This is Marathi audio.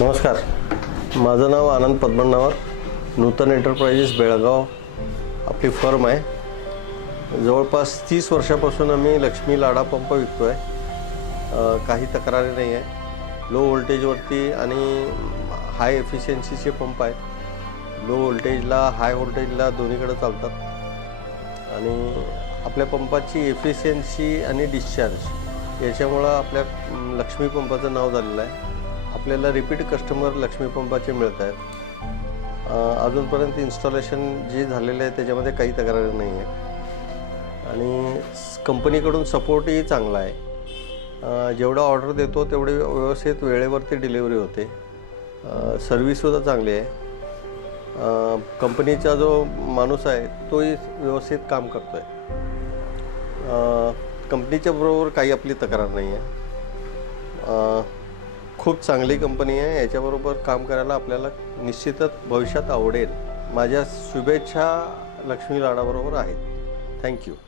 नमस्कार. माझं नाव आनंद पद्मनावर. नूतन एंटरप्राइजेस बेळगाव आपली फर्म आहे. जवळपास तीस वर्षापासून आम्ही लक्ष्मी लाडा पंप विकतो आहे काही तक्रारी नाही आहे. लो व्होल्टेजवरती आणि हाय एफिशियन्सीचे पंप आहेत. लो व्होल्टेजला हाय व्होल्टेजला दोन्हीकडे चालतात. आणि आपल्या पंपाची एफिशियन्सी आणि डिस्चार्ज याच्यामुळं आपल्या लक्ष्मी पंपाचं नाव झालेलं आहे. आपल्याला रिपीट कस्टमर लक्ष्मी पंपाचे मिळत आहेत. अजूनपर्यंत इन्स्टॉलेशन जे झालेलं आहे त्याच्यामध्ये काही तक्रार नाही आहे. आणि कंपनीकडून सपोर्टही चांगला आहे. जेवढा ऑर्डर देतो तेवढे व्यवस्थित वेळेवरती डिलिव्हरी होते. सर्विससुद्धा चांगली आहे. कंपनीचा जो माणूस आहे तोही व्यवस्थित काम करतो आहे कंपनीच्या बरोबर काही आपली तक्रार नाही आहे. खूप चांगली कंपनी आहे. याच्याबरोबर काम करायला आपल्याला निश्चितच भविष्यात आवडेल. माझ्या शुभेच्छा लक्ष्मी लाडाबरोबर आहेत. थँक्यू